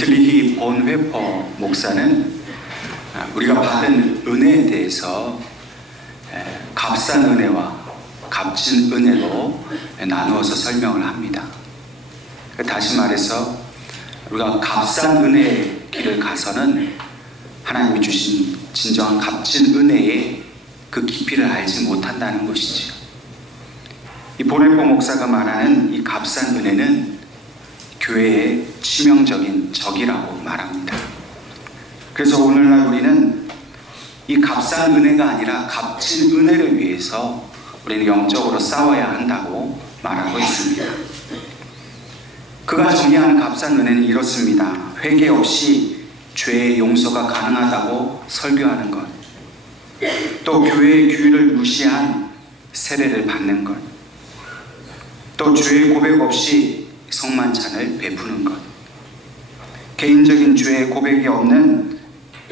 들리히 본회퍼 목사는 우리가 받은 은혜에 대해서 값싼 은혜와 값진 은혜로 나누어서 설명을 합니다. 다시 말해서 우리가 값싼 은혜의 길을 가서는 하나님이 주신 진정한 값진 은혜의 그 깊이를 알지 못한다는 것이지요. 이 본회퍼 목사가 말하는 이 값싼 은혜는 교회의 치명적인 적이라고 말합니다. 그래서 오늘날 우리는 이 값싼 은혜가 아니라 값진 은혜를 위해서 우리는 영적으로 싸워야 한다고 말하고 있습니다. 그가 정의하는 값싼 은혜는 이렇습니다. 회개 없이 죄의 용서가 가능하다고 설교하는 것, 또 교회의 규율을 무시한 세례를 받는 것, 또 죄의 고백 없이 성만찬을 베푸는 것, 개인적인 죄의 고백이 없는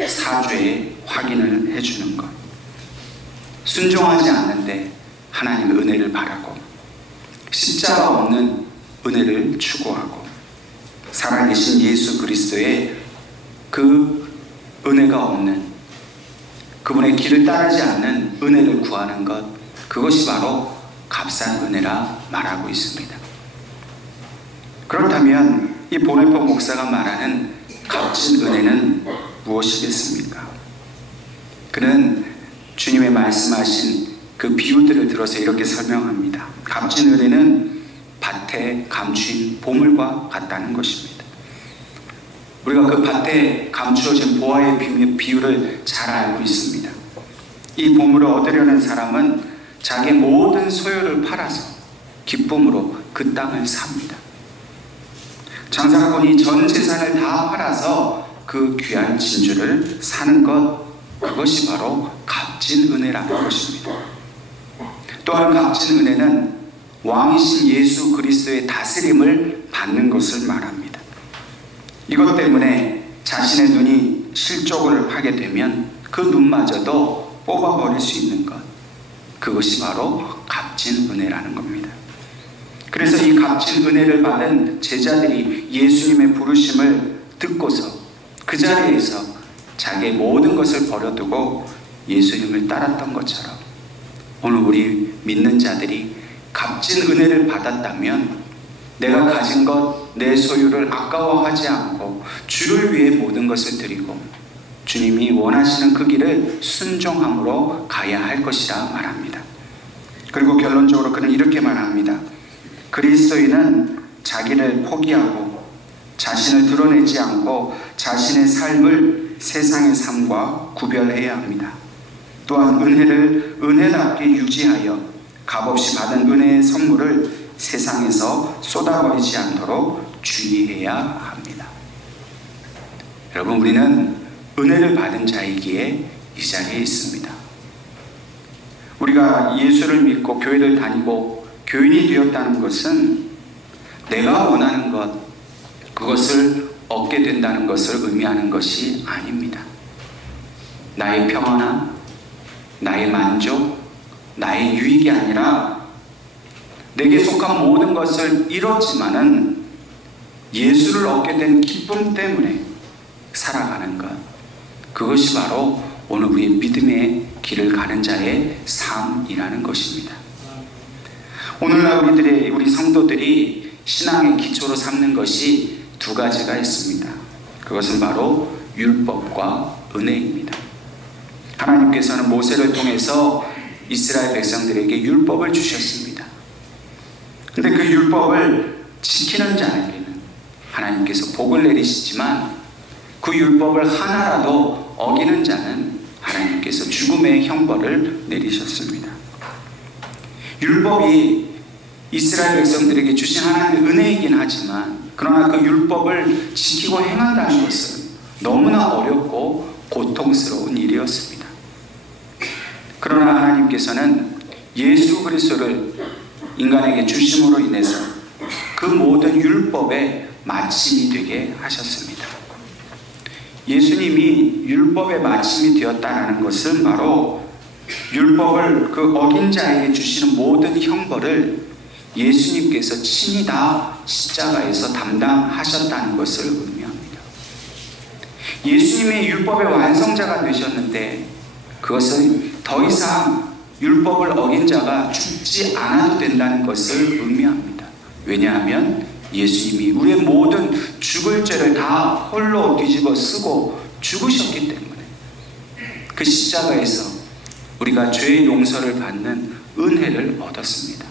사죄의 확인을 해주는 것, 순종하지 않는데 하나님의 은혜를 바라고, 십자가 없는 은혜를 추구하고, 살아계신 예수 그리스도의 그 은혜가 없는, 그분의 길을 따르지 않는 은혜를 구하는 것, 그것이 바로 값싼 은혜라 말하고 있습니다. 그렇다면 이 본회퍼 목사가 말하는 값진 은혜는 무엇이겠습니까? 그는 주님의 말씀하신 그 비유들을 들어서 이렇게 설명합니다. 값진 은혜는 밭에 감추인 보물과 같다는 것입니다. 우리가 그 밭에 감추어진 보화의 비유를 잘 알고 있습니다. 이 보물을 얻으려는 사람은 자기의 모든 소유를 팔아서 기쁨으로 그 땅을 삽니다. 장사꾼이 전 재산을 다 팔아서 그 귀한 진주를 사는 것, 그것이 바로 값진 은혜라는 것입니다. 또한 값진 은혜는 왕이신 예수 그리스도의 다스림을 받는 것을 말합니다. 이것 때문에 자신의 눈이 실족을 하게 되면 그 눈마저도 뽑아버릴 수 있는 것, 그것이 바로 값진 은혜라는 겁니다. 그래서 이 값진 은혜를 받은 제자들이 예수님의 부르심을 듣고서 그 자리에서 자기의 모든 것을 버려두고 예수님을 따랐던 것처럼 오늘 우리 믿는 자들이 값진 은혜를 받았다면 내가 가진 것, 내 소유를 아까워하지 않고 주를 위해 모든 것을 드리고 주님이 원하시는 그 길을 순종함으로 가야 할 것이라 말합니다. 그리고 결론적으로 그는 이렇게 말합니다. 그리스도인은 자기를 포기하고 자신을 드러내지 않고 자신의 삶을 세상의 삶과 구별해야 합니다. 또한 은혜를 은혜답게 유지하여 값없이 받은 은혜의 선물을 세상에서 쏟아버리지 않도록 주의해야 합니다. 여러분, 우리는 은혜를 받은 자이기에 이 자리에 있습니다. 우리가 예수를 믿고 교회를 다니고 교인이 되었다는 것은 내가 원하는 것, 그것을 얻게 된다는 것을 의미하는 것이 아닙니다. 나의 평안함, 나의 만족, 나의 유익이 아니라 내게 속한 모든 것을 이뤘지만은 예수를 얻게 된 기쁨 때문에 살아가는 것, 그것이 바로 오늘 우리의 믿음의 길을 가는 자의 삶이라는 것입니다. 오늘날 우리 성도들이 신앙의 기초로 삼는 것이 두 가지가 있습니다. 그것은 바로 율법과 은혜입니다. 하나님께서는 모세를 통해서 이스라엘 백성들에게 율법을 주셨습니다. 그런데 그 율법을 지키는 자에게는 하나님께서 복을 내리시지만 그 율법을 하나라도 어기는 자는 하나님께서 죽음의 형벌을 내리셨습니다. 율법이 이스라엘 백성들에게 주신 하나님의 은혜이긴 하지만 그러나 그 율법을 지키고 행한다는 것은 너무나 어렵고 고통스러운 일이었습니다. 그러나 하나님께서는 예수 그리스도를 인간에게 주심으로 인해서 그 모든 율법의 마침이 되게 하셨습니다. 예수님이 율법의 마침이 되었다는 것은 바로 율법을 그 어긴 자에게 주시는 모든 형벌을 예수님께서 친히 다 십자가에서 담당하셨다는 것을 의미합니다. 예수님이 율법의 완성자가 되셨는데 그것은 더 이상 율법을 어긴 자가 죽지 않아도 된다는 것을 의미합니다. 왜냐하면 예수님이 우리의 모든 죽을 죄를 다 홀로 뒤집어 쓰고 죽으셨기 때문에 그 십자가에서 우리가 죄의 용서를 받는 은혜를 얻었습니다.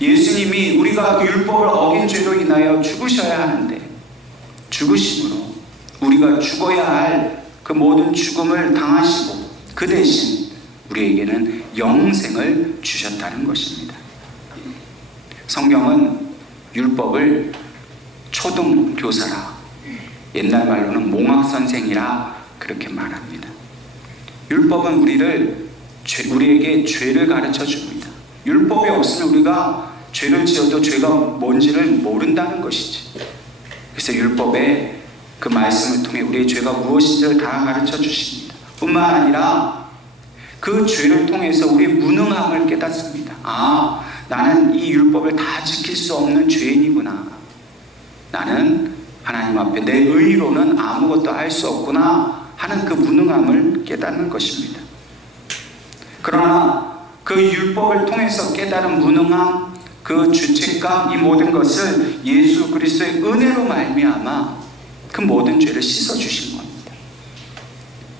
예수님이 우리가 그 율법을 어긴 죄로 인하여 죽으셔야 하는데 죽으심으로 우리가 죽어야 할 그 모든 죽음을 당하시고 그 대신 우리에게는 영생을 주셨다는 것입니다. 성경은 율법을 초등교사라, 옛날 말로는 몽학선생이라 그렇게 말합니다. 율법은 우리에게 죄를 가르쳐 줍니다. 율법이 없으면 우리가 죄를 지어도 죄가 뭔지를 모른다는 것이지. 그래서 율법의 그 말씀을 통해 우리의 죄가 무엇인지를 다 가르쳐 주십니다. 뿐만 아니라 그 죄를 통해서 우리의 무능함을 깨닫습니다. 아, 나는 이 율법을 다 지킬 수 없는 죄인이구나. 나는 하나님 앞에 내 의로는 아무것도 할 수 없구나 하는 그 무능함을 깨닫는 것입니다. 그러나 그 율법을 통해서 깨달은 무능함, 그 죄책감, 이 모든 것을 예수 그리스도의 은혜로 말미암아 그 모든 죄를 씻어주신 겁니다.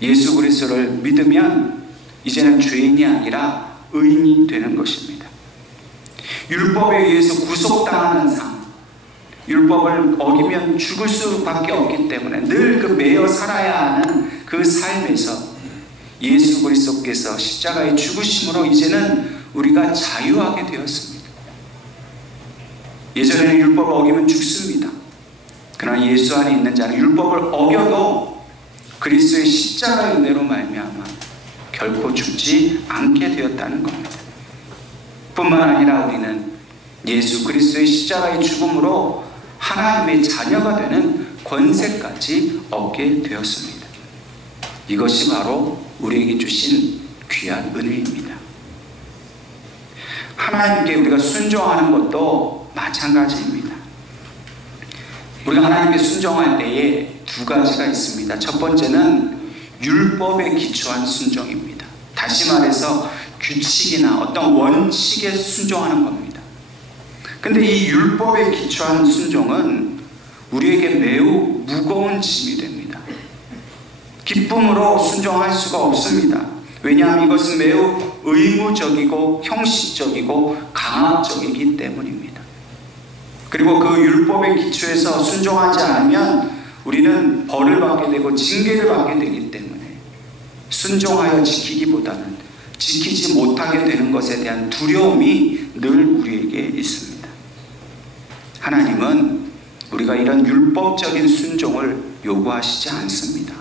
예수 그리스도를 믿으면 이제는 죄인이 아니라 의인이 되는 것입니다. 율법에 의해서 구속당하는 삶, 율법을 어기면 죽을 수밖에 없기 때문에 늘 그 매여 살아야 하는 그 삶에서 예수 그리스도께서 십자가의 죽으심으로 이제는 우리가 자유하게 되었습니다. 예전에는 율법을 어기면 죽습니다. 그러나 예수 안에 있는 자는 율법을 어겨도 그리스도의 십자가의 은혜로 말미암아 결코 죽지 않게 되었다는 겁니다. 뿐만 아니라 우리는 예수 그리스도의 십자가의 죽음으로 하나님의 자녀가 되는 권세까지 얻게 되었습니다. 이것이 바로 우리에게 주신 귀한 은혜입니다. 하나님께 우리가 순종하는 것도 마찬가지입니다. 우리가 하나님께 순종할 때에 두 가지가 있습니다. 첫 번째는 율법에 기초한 순종입니다. 다시 말해서 규칙이나 어떤 원칙에 순종하는 겁니다. 근데 이 율법에 기초한 순종은 우리에게 매우 무거운 짐이 됩니다. 기쁨으로 순종할 수가 없습니다. 왜냐하면 이것은 매우 의무적이고 형식적이고 강압적이기 때문입니다. 그리고 그 율법의 기초에서 순종하지 않으면 우리는 벌을 받게 되고 징계를 받게 되기 때문에 순종하여 지키기보다는 지키지 못하게 되는 것에 대한 두려움이 늘 우리에게 있습니다. 하나님은 우리가 이런 율법적인 순종을 요구하시지 않습니다.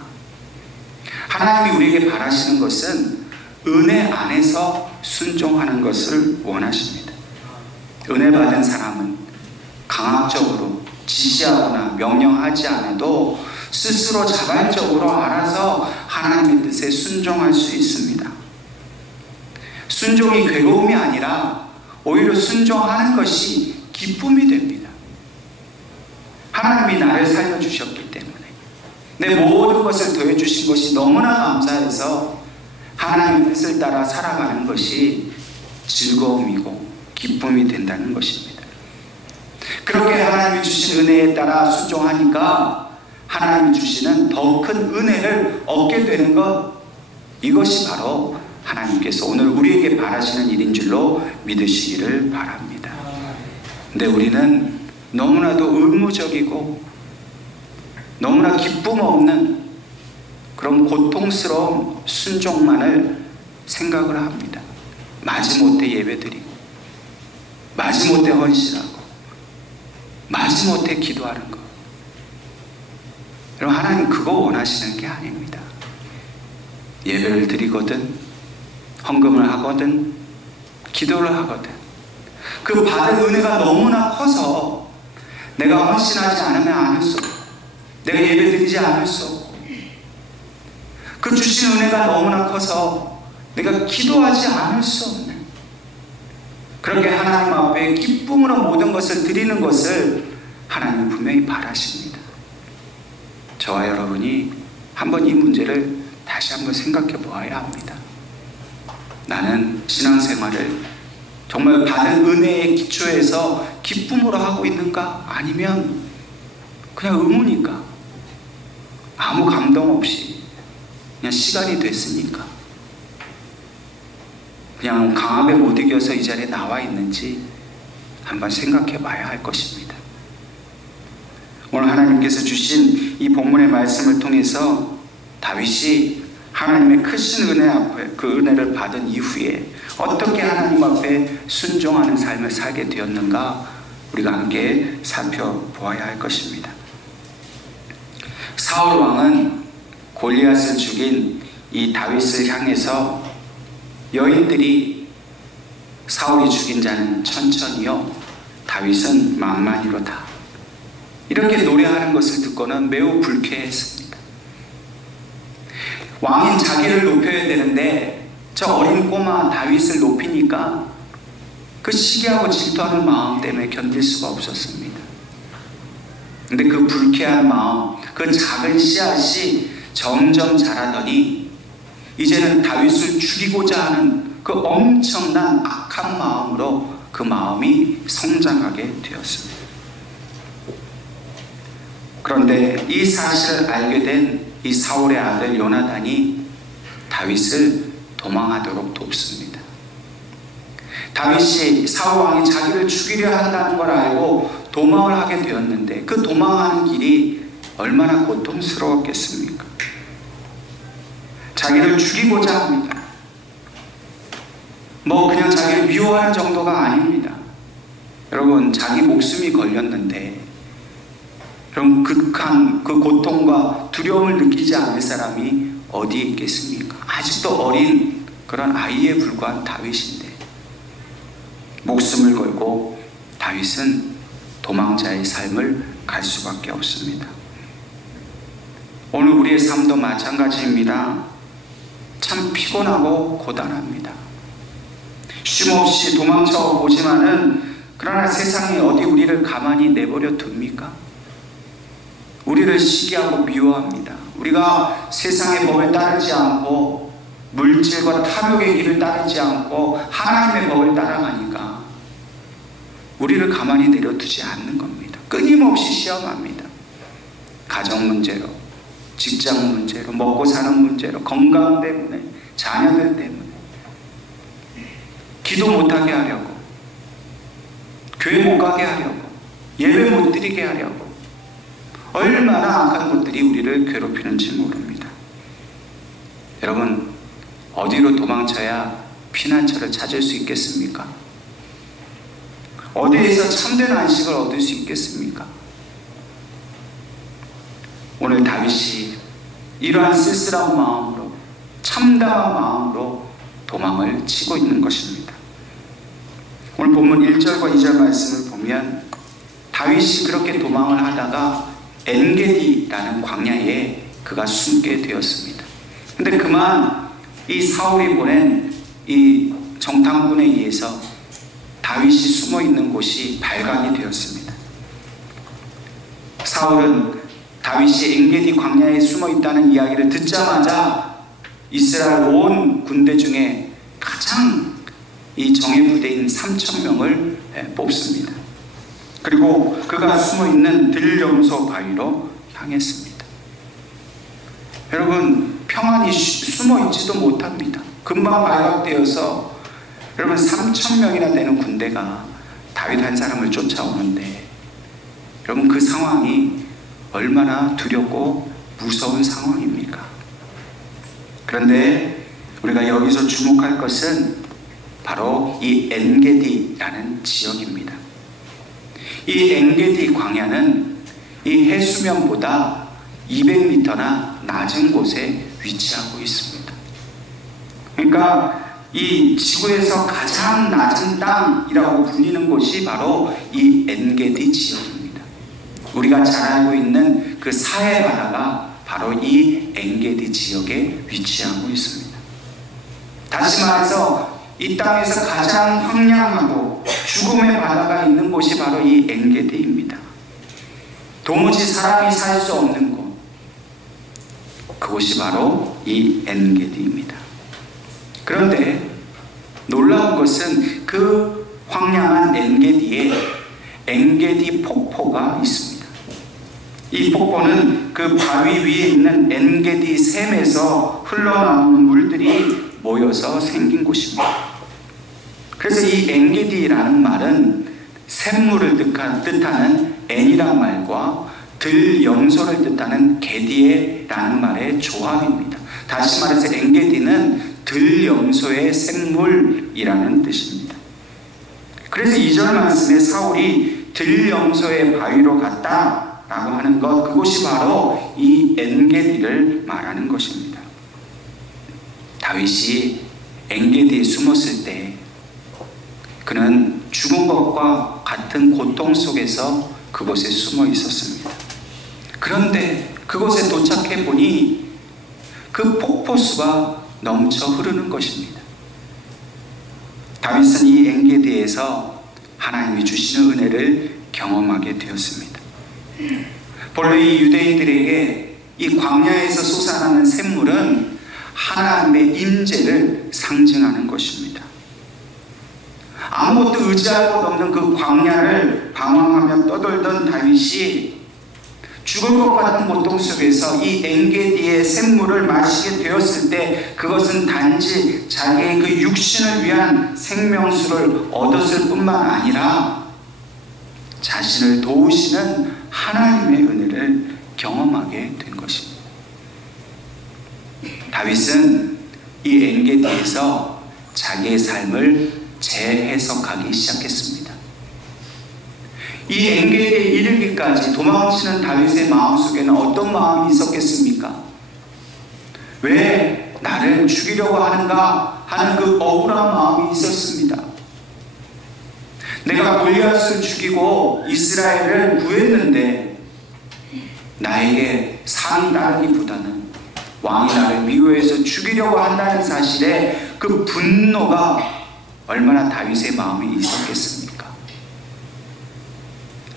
하나님이 우리에게 바라시는 것은 은혜 안에서 순종하는 것을 원하십니다. 은혜 받은 사람은 강압적으로 지시하거나 명령하지 않아도 스스로 자발적으로 알아서 하나님의 뜻에 순종할 수 있습니다. 순종이 괴로움이 아니라 오히려 순종하는 것이 기쁨이 됩니다. 하나님이 나를 살려주셨기 때문에 내 모든 것을 더해주신 것이 너무나 감사해서 하나님의 뜻을 따라 살아가는 것이 즐거움이고 기쁨이 된다는 것입니다. 그렇게 하나님이 주신 은혜에 따라 순종하니까 하나님이 주시는 더 큰 은혜를 얻게 되는 것, 이것이 바로 하나님께서 오늘 우리에게 바라시는 일인 줄로 믿으시기를 바랍니다. 근데 우리는 너무나도 의무적이고 너무나 기쁨 없는 그런 고통스러운 순종만을 생각을 합니다. 마지못해 예배드리고 마지못해 헌신하고 마지못해 기도하는 것. 여러분, 하나님 그거 원하시는 게 아닙니다. 예배를 드리거든 헌금을 하거든 기도를 하거든 그 받은 은혜가 너무나 커서 내가 헌신하지 않으면 안 할 수 없고 내가 예배 드리지 않을 수 없고 그 주신 은혜가 너무나 커서 내가 기도하지 않을 수 없는, 그렇게 하나님 앞에 기쁨으로 모든 것을 드리는 것을 하나님은 분명히 바라십니다. 저와 여러분이 한번 이 문제를 다시 한번 생각해 보아야 합니다. 나는 신앙생활을 정말 받은 은혜의 기초에서 기쁨으로 하고 있는가? 아니면 그냥 의무니까? 아무 감동 없이 그냥 시간이 됐으니까 그냥 강압에 못 이겨서 이 자리에 나와 있는지 한번 생각해 봐야 할 것입니다. 오늘 하나님께서 주신 이 본문의 말씀을 통해서 다윗이 하나님의 크신 은혜 앞에 그 은혜를 받은 이후에 어떻게 하나님 앞에 순종하는 삶을 살게 되었는가 우리가 함께 살펴보아야 할 것입니다. 사울 왕은 골리앗을 죽인 이 다윗을 향해서 여인들이 사울이 죽인 자는 천천히요 다윗은 만만히로다 이렇게 노래하는 것을 듣고는 매우 불쾌했습니다. 왕인 자기를 높여야 되는데 저 어린 꼬마 다윗을 높이니까 그 시기하고 질투하는 마음 때문에 견딜 수가 없었습니다. 근데 그 불쾌한 마음, 그 작은 씨앗이 점점 자라더니 이제는 다윗을 죽이고자 하는 그 엄청난 악한 마음으로 그 마음이 성장하게 되었습니다. 그런데 이 사실을 알게 된 이 사울의 아들 요나단이 다윗을 도망하도록 돕습니다. 다윗이 사울 왕이 자기를 죽이려 한다는 걸 알고 도망을 하게 되었는데 그 도망하는 길이 얼마나 고통스러웠겠습니까? 자기를 죽이고자 합니다. 뭐 그냥 자기를 미워하는 정도가 아닙니다. 여러분 자기 목숨이 걸렸는데 그럼 극한 그 고통과 두려움을 느끼지 않을 사람이 어디에 있겠습니까? 아직도 어린 그런 아이에 불과한 다윗인데 목숨을 걸고 다윗은 도망자의 삶을 갈 수밖에 없습니다. 오늘 우리의 삶도 마찬가지입니다. 참 피곤하고 고단합니다. 쉼없이 도망쳐 보지만은 그러나 세상이 어디 우리를 가만히 내버려 둡니까? 우리를 시기하고 미워합니다. 우리가 세상의 법을 따르지 않고 물질과 탐욕의 길을 따르지 않고 하나님의 법을 따라가니까 우리를 가만히 내려두지 않는 겁니다. 끊임없이 시험합니다. 가정 문제로, 직장 문제로, 먹고 사는 문제로, 건강 때문에, 자녀들 때문에 기도 못하게 하려고, 교회 못 가게 하려고, 예배 못 드리게 하려고 얼마나 악한 것들이 우리를 괴롭히는지 모릅니다. 여러분 어디로 도망쳐야 피난처를 찾을 수 있겠습니까? 어디에서 참된 안식을 얻을 수 있겠습니까? 오늘 다윗이 이러한 쓸쓸한 마음으로 참담한 마음으로 도망을 치고 있는 것입니다. 오늘 본문 1절과 2절 말씀을 보면 다윗이 그렇게 도망을 하다가 엔게디라는 광야에 그가 숨게 되었습니다. 근데 그만 이 사울이 보낸 이 정탐꾼에 의해서 다윗이 숨어 있는 곳이 발각이 되었습니다. 사울은 다윗이 엔게디 광야에 숨어 있다는 이야기를 듣자마자 이스라엘 온 군대 중에 가장 이 정예 부대인 3,000명을 뽑습니다. 그리고 그가 숨어있는 들염소 바위로 향했습니다. 여러분 평안히 숨어있지도 못합니다. 금방 발각되어서 여러분 3,000명이나 되는 군대가 다윗 한 사람을 쫓아오는데 여러분 그 상황이 얼마나 두렵고 무서운 상황입니까? 그런데 우리가 여기서 주목할 것은 바로 이 엔게디라는 지역입니다. 이 엔게디 광야는 이 해수면보다 200m나 낮은 곳에 위치하고 있습니다. 그러니까 이 지구에서 가장 낮은 땅이라고 불리는 곳이 바로 이 엔게디 지역입니다. 우리가 잘 알고 있는 그 사해 바다가 바로 이 엔게디 지역에 위치하고 있습니다. 다시 말해서 이 땅에서 가장 황량하고 죽음의 바다가 있는 곳이 바로 이 엔게디입니다. 도무지 사람이 살 수 없는 곳, 그곳이 바로 이 엔게디입니다. 그런데 놀라운 것은 그 황량한 엔게디에 엔게디 폭포가 있습니다. 이 폭포는 그 바위 위에 있는 엔게디 샘에서 흘러나오는 물들이 모여서 생긴 곳입니다. 그래서 이 엔게디라는 말은 샘물을 뜻하는 엔이란 말과 들염소를 뜻하는 게디에라는 말의 조합입니다. 다시 말해서 엔게디는 들염소의 생물이라는 뜻입니다. 그래서 2절 말씀에 사울이 들염소의 바위로 갔다라고 하는 것, 그것이 바로 이 엔게디를 말하는 것입니다. 다윗이 엔게디에 숨었을 때 그는 죽은 것과 같은 고통 속에서 그곳에 숨어 있었습니다. 그런데 그곳에 도착해 보니 그 폭포수가 넘쳐 흐르는 것입니다. 다윗은 이 엔게디에서 하나님이 주시는 은혜를 경험하게 되었습니다. 본래 이 유대인들에게 이 광야에서 솟아나는 샘물은 하나님의 임재를 상징하는 것입니다. 아무것도 의지할 것 없는 그 광야를 방황하며 떠돌던 다윗이 죽을 것 같은 고통 속에서 이 엔게디의 샘물을 마시게 되었을 때 그것은 단지 자기의 그 육신을 위한 생명수를 얻었을 뿐만 아니라 자신을 도우시는 하나님의 은혜를 경험하게 된 것입니다. 다윗은 이 엔게디에서 자기의 삶을 재해석하기 시작했습니다. 이 엔게디에 이르기까지 도망치는 다윗의 마음속에는 어떤 마음이 있었겠습니까? 왜 나를 죽이려고 하는가 하는 그 억울한 마음이 있었습니다. 내가 골리앗을 죽이고 이스라엘을 구했는데 나에게 상이 따르기보다는 왕이 나를 미워해서 죽이려고 한다는 사실에 그 분노가 얼마나 다윗의 마음이 있었겠습니까?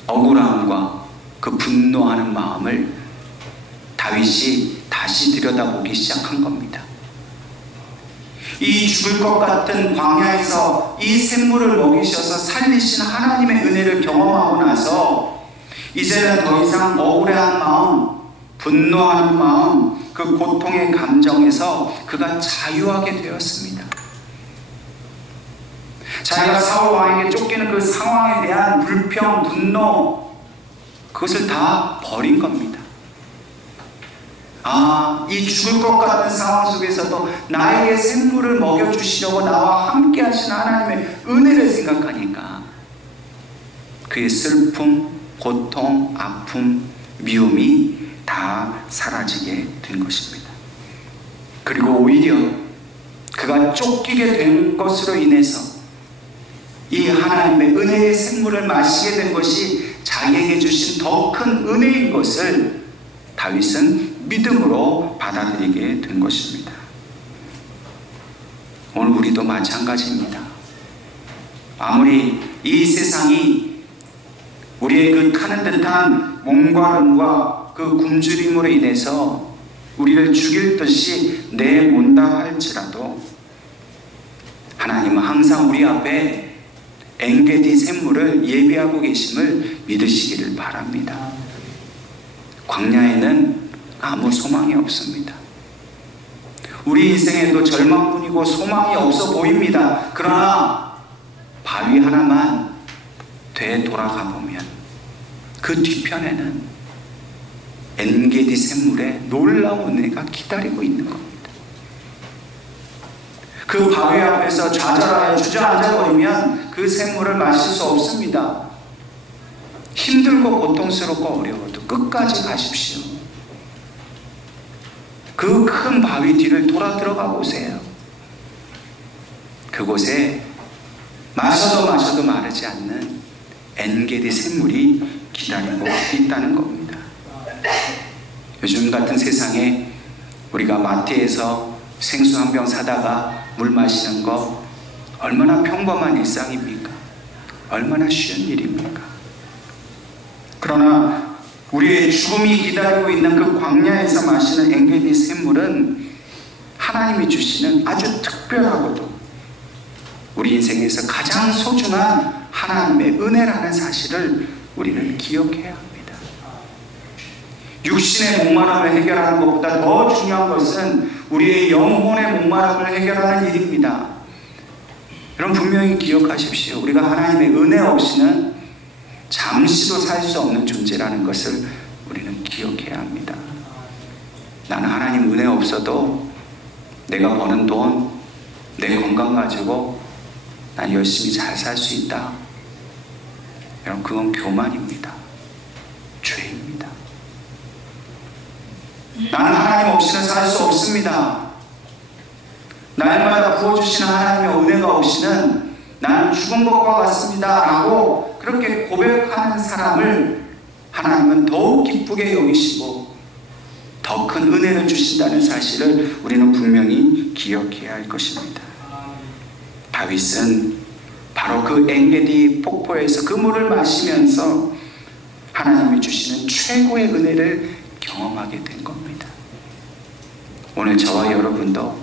억울함과 그 분노하는 마음을 다윗이 다시 들여다보기 시작한 겁니다. 이 죽을 것 같은 광야에서 이 샘물을 먹이셔서 살리신 하나님의 은혜를 경험하고 나서 이제는 더 이상 억울해한 마음, 분노하는 마음, 그 고통의 감정에서 그가 자유하게 되었습니다. 자기가 사울 왕에게 쫓기는 그 상황에 대한 불평, 분노, 그것을 다 버린 겁니다. 이 죽을 것 같은 상황 속에서도 나에게 생물을 먹여주시려고 나와 함께 하신 하나님의 은혜를 생각하니까 그의 슬픔, 고통, 아픔, 미움이 다 사라지게 된 것입니다. 그리고 오히려 그가 쫓기게 된 것으로 인해서 이 하나님의 은혜의 생물을 마시게 된 것이 자기에게 주신 더 큰 은혜인 것을 다윗은 믿음으로 받아들이게 된 것입니다. 오늘 우리도 마찬가지입니다. 아무리 이 세상이 우리의 그 타는 듯한 몸과름과 그 굶주림으로 인해서 우리를 죽일 듯이 내몬다 할지라도 하나님은 항상 우리 앞에 엔게디 샘물을 예비하고 계심을 믿으시기를 바랍니다. 광야에는 아무 소망이 없습니다. 우리 인생에도 절망뿐이고 소망이 없어 보입니다. 그러나 바위 하나만 되돌아가 보면 그 뒤편에는 엔게디 샘물에 놀라운 은혜가 기다리고 있는 겁니다. 그 바위 앞에서 좌절하여 주저앉아버리면 그 샘물을 마실 수 없습니다. 힘들고 고통스럽고 어려워도 끝까지 가십시오. 그 큰 바위 뒤를 돌아 들어가 보세요. 그곳에 마셔도 마르지 않는 엔게디 샘물이 기다리고 있다는 겁니다. 요즘 같은 세상에 우리가 마트에서 생수 한 병 사다가 물 마시는 거 얼마나 평범한 일상입니까? 얼마나 쉬운 일입니까? 그러나 우리의 죽음이 기다리고 있는 그 광야에서 마시는 엔게디 샘물은 하나님이 주시는 아주 특별하고도 우리 인생에서 가장 소중한 하나님의 은혜라는 사실을 우리는 기억해야 합니다. 육신의 목마름을 해결하는 것보다 더 중요한 것은 우리의 영혼의 목마름을 해결하는 일입니다. 여러분 분명히 기억하십시오. 우리가 하나님의 은혜 없이는 잠시도 살 수 없는 존재라는 것을 우리는 기억해야 합니다. 나는 하나님 은혜 없어도 내가 버는 돈, 내 건강 가지고 난 열심히 잘 살 수 있다. 여러분 그건 교만입니다. 죄입니다. 나는 하나님 없이는 살 수 없습니다. 날마다 부어주시는 하나님의 은혜가 없이는 나는 죽은 것과 같습니다 라고 그렇게 고백하는 사람을 하나님은 더욱 기쁘게 여기시고 더 큰 은혜를 주신다는 사실을 우리는 분명히 기억해야 할 것입니다. 다윗은 바로 그 엔게디 폭포에서 그 물을 마시면서 하나님이 주시는 최고의 은혜를 경험하게 된 겁니다. 오늘 저와 여러분도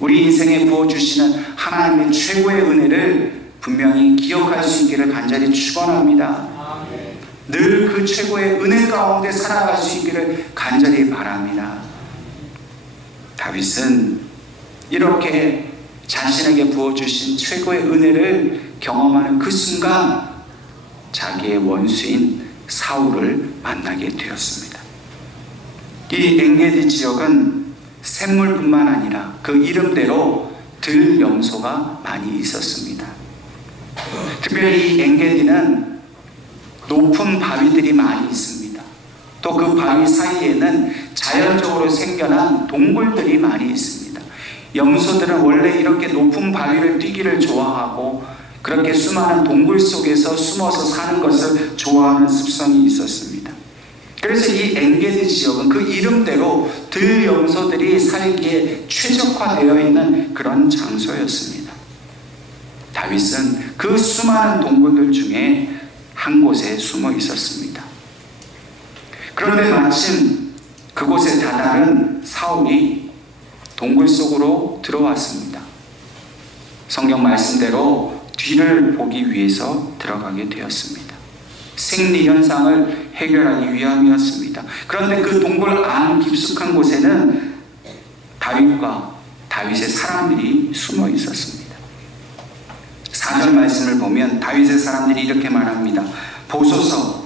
우리 인생에 부어주시는 하나님의 최고의 은혜를 분명히 기억할 수 있기를 간절히 축원합니다. 늘 그 최고의 은혜 가운데 살아갈 수 있기를 간절히 바랍니다. 다윗은 이렇게 자신에게 부어주신 최고의 은혜를 경험하는 그 순간 자기의 원수인 사울을 만나게 되었습니다. 이 엔게디 지역은 샘물뿐만 아니라 그 이름대로 들염소가 많이 있었습니다. 특별히 이 엔게디는 높은 바위들이 많이 있습니다. 또 그 바위 사이에는 자연적으로 생겨난 동굴들이 많이 있습니다. 염소들은 원래 이렇게 높은 바위를 뛰기를 좋아하고 그렇게 수많은 동굴 속에서 숨어서 사는 것을 좋아하는 습성이 있었습니다. 그래서 이 엔게디 지역은 그 이름대로 들염소들이 살기에 최적화되어 있는 그런 장소였습니다. 다윗은 그 수많은 동굴들 중에 한 곳에 숨어 있었습니다. 그런데 마침 그곳에 다다른 사울이 동굴 속으로 들어왔습니다. 성경 말씀대로 뒤를 보기 위해서 들어가게 되었습니다. 생리 현상을 해결하기 위함이었습니다. 그런데 그 동굴 안 깊숙한 곳에는 다윗과 다윗의 사람들이 숨어 있었습니다. 4절 말씀을 보면 다윗의 사람들이 이렇게 말합니다. 보소서,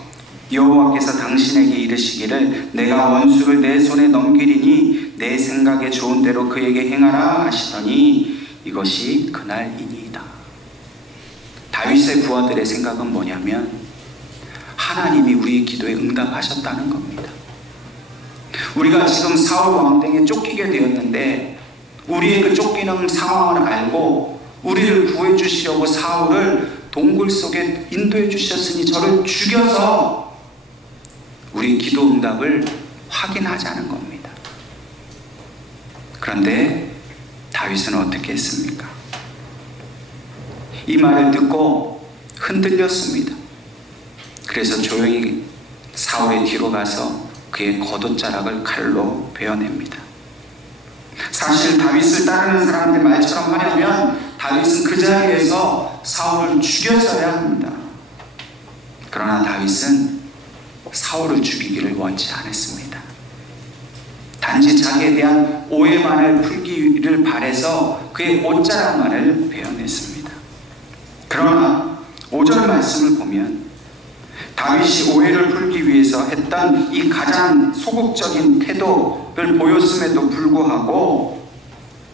여호와께서 당신에게 이르시기를 내가 원수를 내 손에 넘기리니 내 생각에 좋은 대로 그에게 행하라 하시더니 이것이 그날이니이다. 다윗의 부하들의 생각은 뭐냐면 하나님이 우리의 기도에 응답하셨다는 겁니다. 우리가 지금 사울 왕궁에 쫓기게 되었는데 우리의 그 쫓기는 상황을 알고 우리를 구해주시려고 사울을 동굴 속에 인도해 주셨으니 저를 죽여서 우리 기도 응답을 확인하자는 겁니다. 그런데 다윗은 어떻게 했습니까? 이 말을 듣고 흔들렸습니다. 그래서 조용히 사울의 뒤로 가서 그의 겉옷자락을 칼로 베어냅니다. 사실 다윗을 따르는 사람들 말처럼 하려면 다윗은 그 자리에서 사울을 죽였어야 합니다. 그러나 다윗은 사울을 죽이기를 원치 않았습니다. 단지 자기에 대한 오해만을 풀기를 바라서 그의 옷자락만을 베어냈습니다. 그러나 5절 말씀을 보면 다윗이 오해를 풀기 위해서 했던 이 가장 소극적인 태도를 보였음에도 불구하고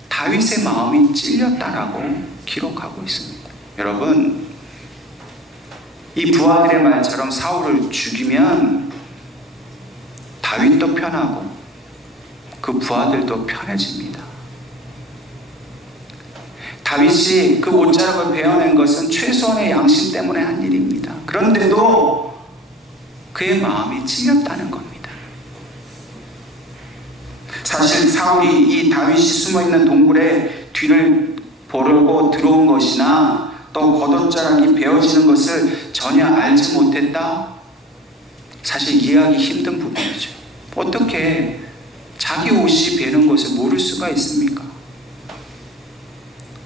다윗의 마음이 찔렸다라고 기록하고 있습니다. 여러분, 이 부하들의 말처럼 사울을 죽이면 다윗도 편하고 그 부하들도 편해집니다. 다윗이 그 옷자락을 베어낸 것은 최소한의 양심 때문에 한 일입니다. 그런데도 그의 마음이 찔렸다는 겁니다. 사실 사울이 이 다윗이 숨어있는 동굴에 뒤를 보려고 들어온 것이나 또 겉옷자락이 베어지는 것을 전혀 알지 못했다? 사실 이해하기 힘든 부분이죠. 어떻게 자기 옷이 베는 것을 모를 수가 있습니까?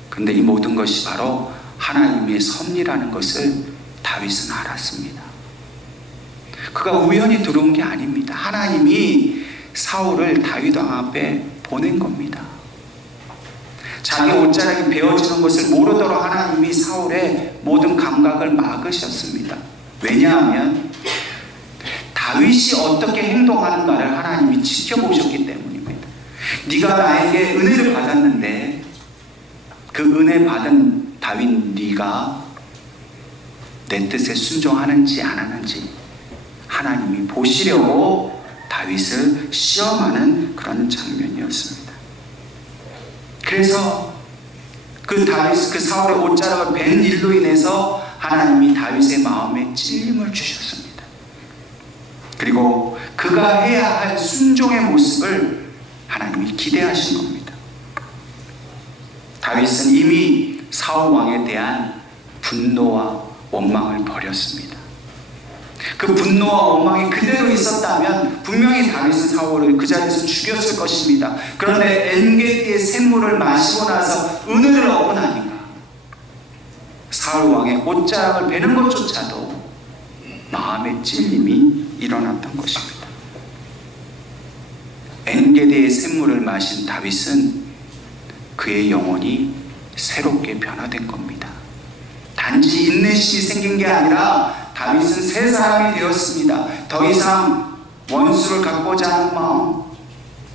그런데 이 모든 것이 바로 하나님의 섭리라는 것을 다윗은 알았습니다. 그가 우연히 들어온 게 아닙니다. 하나님이 사울을 다윗 왕 앞에 보낸 겁니다. 자기 옷자락이 베어지는 것을 모르도록 하나님이 사울의 모든 감각을 막으셨습니다. 왜냐하면 다윗이 어떻게 행동하는가를 하나님이 지켜보셨기 때문입니다. 네가 나에게 은혜를 받았는데 그 은혜 받은 다윗 네가 내 뜻에 순종하는지 안 하는지 하나님이 보시려고 다윗을 시험하는 그런 장면이었습니다. 그래서 그 사울의 옷자락을 벤 일로 인해서 하나님이 다윗의 마음에 찔림을 주셨습니다. 그리고 그가 해야 할 순종의 모습을 하나님이 기대하신 겁니다. 다윗은 이미 사울 왕에 대한 분노와 원망을 버렸습니다. 그 분노와 원망이 그대로 있었다면 분명히 다윗은 사울을 그 자리에서 죽였을 것입니다. 그런데 엔게디의 샘물을 마시고 나서 은혜를 얻고 나니까 사울 왕의 옷자락을 베는 것조차도 마음의 찔림이 일어났던 것입니다. 엔게디의 샘물을 마신 다윗은 그의 영혼이 새롭게 변화된 겁니다. 단지 인내심이 생긴 게 아니라 다윗은 새 사람이 되었습니다. 더 이상 원수를 갚고자 하는 마음,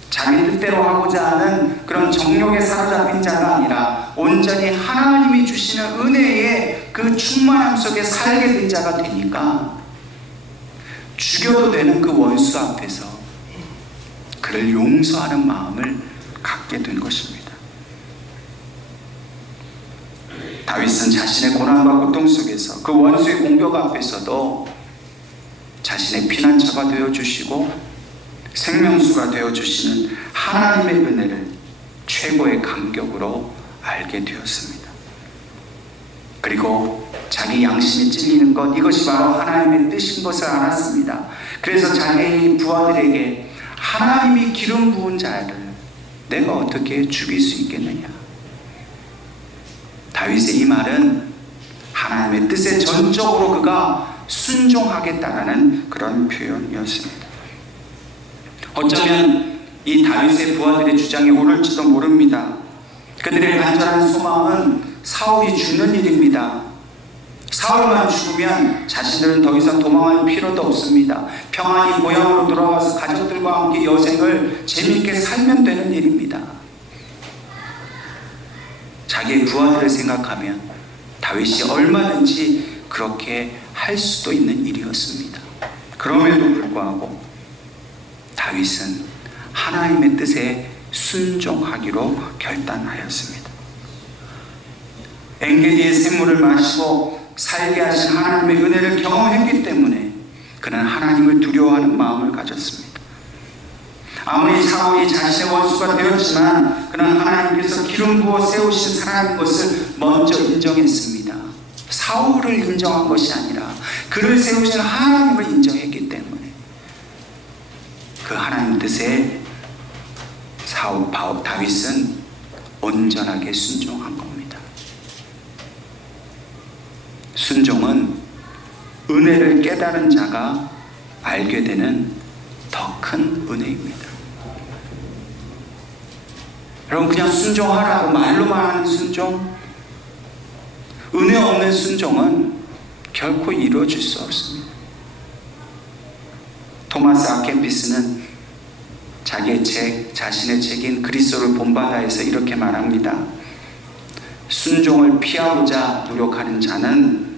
자기 뜻대로 하고자 하는 그런 정욕에 사로잡힌 자가 아니라 온전히 하나님이 주시는 은혜의 그 충만함 속에 살게 된 자가 되니까 죽여도 되는 그 원수 앞에서 그를 용서하는 마음을 갖게 된 것입니다. 다윗은 자신의 고난과 고통 속에서 그 원수의 공격 앞에서도 자신의 피난처가 되어주시고 생명수가 되어주시는 하나님의 은혜를 최고의 감격으로 알게 되었습니다. 그리고 자기 양심이 찔리는 것, 이것이 바로 하나님의 뜻인 것을 알았습니다. 그래서 자기 부하들에게 하나님이 기름 부은 자를 내가 어떻게 죽일 수 있겠느냐. 다윗의 이 말은 하나님의 뜻에 전적으로 그가 순종하겠다라는 그런 표현이었습니다. 어쩌면 이 다윗의 부하들의 주장이 옳을지도 모릅니다. 그들의 간절한 소망은 사울이 죽는 일입니다. 사울만 죽으면 자신들은 더 이상 도망할 필요도 없습니다. 평안히 고향으로 돌아와서 가족들과 함께 여생을 재미있게 살면 되는 일입니다. 자기의 부하들을 생각하면 다윗이 얼마든지 그렇게 할 수도 있는 일이었습니다. 그럼에도 불구하고 다윗은 하나님의 뜻에 순종하기로 결단하였습니다. 엔게디의 샘물을 마시고 살게 하신 하나님의 은혜를 경험했기 때문에 그는 하나님을 두려워하는 마음을 가졌습니다. 아무리 사울이 자신의 원수가 되었지만 그는 하나님께서 기름 부어 세우신 사람인 것을 먼저 인정했습니다. 사울을 인정한 것이 아니라 그를 세우신 하나님을 인정했기 때문에 그 하나님 뜻에 다윗은 온전하게 순종한 겁니다. 순종은 은혜를 깨달은 자가 알게 되는 더 큰 은혜입니다. 여러분, 그냥 순종하라고 말로만 하는 순종, 은혜 없는 순종은 결코 이루어질 수 없습니다. 토마스 아켄피스는 자신의 책인 그리스도를 본받아에서 이렇게 말합니다. 순종을 피하고자 노력하는 자는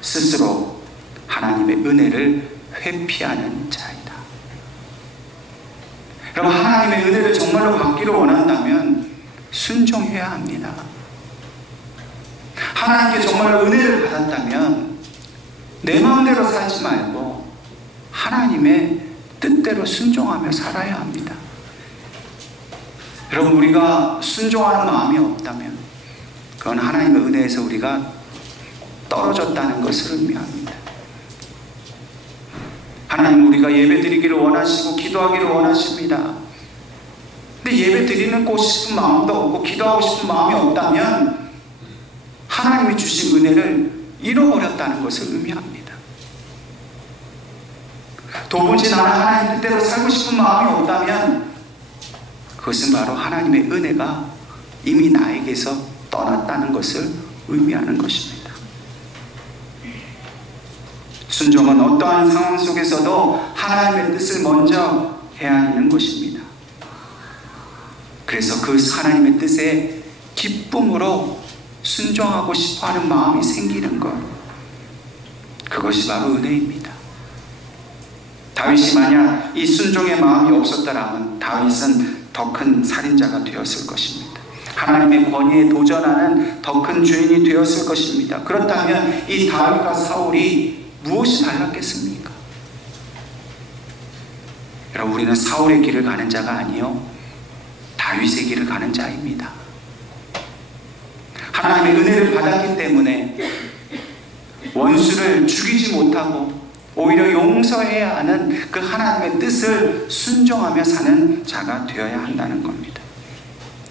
스스로 하나님의 은혜를 회피하는 자이다. 여러분, 하나님의 은혜를 정말로 받기를 원한다면 순종해야 합니다. 하나님께 정말로 은혜를 받았다면 내 마음대로 살지 말고 하나님의 뜻대로 순종하며 살아야 합니다. 여러분, 우리가 순종하는 마음이 없다면 그건 하나님의 은혜에서 우리가 떨어졌다는 것을 의미합니다. 하나님, 우리가 예배 드리기를 원하시고 기도하기를 원하십니다. 근데 예배 드리고 싶은 마음도 없고 기도하고 싶은 마음이 없다면 하나님이 주신 은혜를 잃어버렸다는 것을 의미합니다. 도무지 나는 하나님 뜻대로 살고 싶은 마음이 없다면 그것은 바로 하나님의 은혜가 이미 나에게서 떠났다는 것을 의미하는 것입니다. 순종은 어떠한 상황 속에서도 하나님의 뜻을 먼저 헤아리는 것입니다. 그래서 그 하나님의 뜻에 기쁨으로 순종하고 싶어하는 마음이 생기는 것, 그것이 바로 은혜입니다. 다윗이 만약 이 순종의 마음이 없었더라면 다윗은 더 큰 살인자가 되었을 것입니다. 하나님의 권위에 도전하는 더 큰 죄인이 되었을 것입니다. 그렇다면 이 다윗과 사울이 무엇이 달랐겠습니까? 여러분, 우리는 사울의 길을 가는 자가 아니요 다윗의 길을 가는 자입니다. 하나님의 은혜를 받았기 때문에 원수를 죽이지 못하고 오히려 용서해야 하는 그 하나님의 뜻을 순종하며 사는 자가 되어야 한다는 겁니다.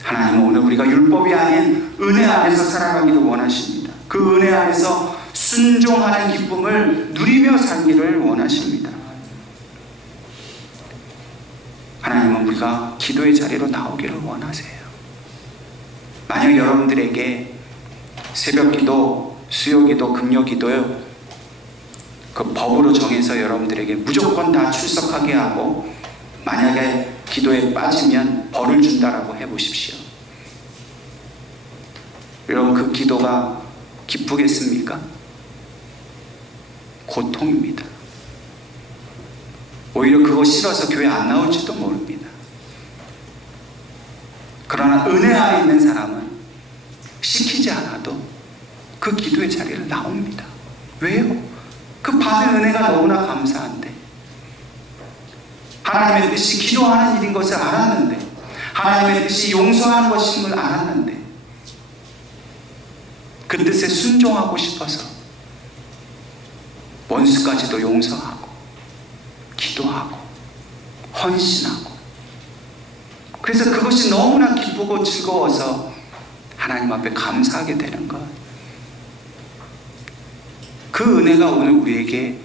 하나님은 오늘 우리가 율법이 아닌 은혜 안에서 살아가기를 원하십니다. 그 은혜 안에서 순종하는 기쁨을 누리며 살기를 원하십니다. 하나님은 우리가 기도의 자리로 나오기를 원하세요. 만약 여러분들에게 새벽기도, 수요기도, 금요기도요, 그 법으로 정해서 여러분들에게 무조건 다 출석하게 하고 만약에 기도에 빠지면 벌을 준다라고 해보십시오. 여러분, 그 기도가 기쁘겠습니까? 고통입니다. 오히려 그거 싫어서 교회 안 나올지도 모릅니다. 그러나 은혜 안에 있는 사람은 시키지 않아도 그 기도의 자리를 나옵니다. 왜요? 그 받은 은혜가 너무나 감사한데, 하나님의 뜻이 기도하는 일인 것을 알았는데, 하나님의 뜻이 용서하는 것임을 알았는데, 그 뜻에 순종하고 싶어서 원수까지도 용서하고 기도하고 헌신하고, 그래서 그것이 너무나 기쁘고 즐거워서 하나님 앞에 감사하게 되는 것, 그 은혜가 오늘 우리에게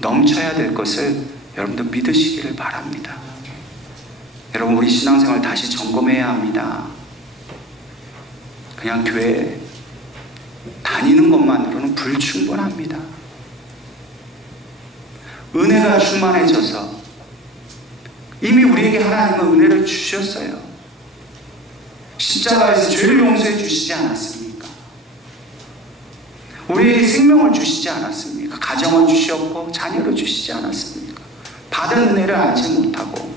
넘쳐야 될 것을 여러분도 믿으시기를 바랍니다. 여러분, 우리 신앙생활 다시 점검해야 합니다. 그냥 교회 다니는 것만으로는 불충분합니다. 은혜가 충만해져서 이미 우리에게 하나님은 은혜를 주셨어요. 십자가에서 죄를 용서해 주시지 않았습니까? 우리에게 생명을 주시지 않았습니까? 가정을 주셨고 자녀를 주시지 않았습니까? 받은 은혜를 알지 못하고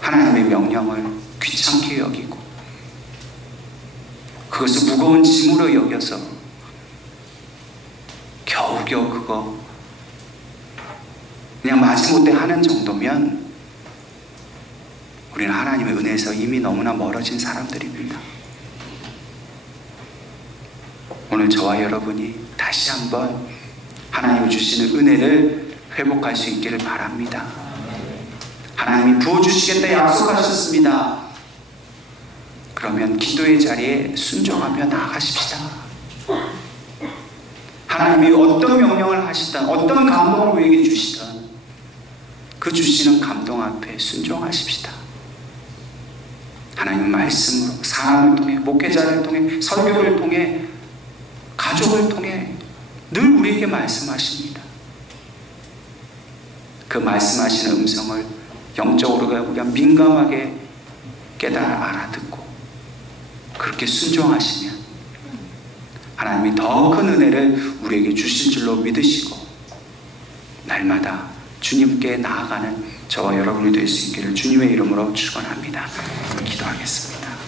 하나님의 명령을 귀찮게 여기고 그것을 무거운 짐으로 여겨서 겨우겨우 그거 그냥 마지못해 하는 정도면 우리는 하나님의 은혜에서 이미 너무나 멀어진 사람들입니다. 오늘 저와 여러분이 다시 한번 하나님이 주시는 은혜를 회복할 수 있기를 바랍니다. 하나님이 부어주시겠다 약속하셨습니다. 그러면 기도의 자리에 순종하며 나아가십시다. 하나님이 어떤 명령을 하시든 어떤 감동을 우리에게 주시든 그 주시는 감동 앞에 순종하십시다. 하나님은 말씀으로, 사람을 통해, 목회자를 통해, 설교를 통해, 가족을 통해 늘 우리에게 말씀하십니다. 그 말씀하시는 음성을 영적으로 우리가 민감하게 깨달아 알아듣고 그렇게 순종하시면 하나님이 더 큰 은혜를 우리에게 주실 줄로 믿으시고 날마다 주님께 나아가는 저와 여러분이 될 수 있기를 주님의 이름으로 축원합니다. 기도하겠습니다.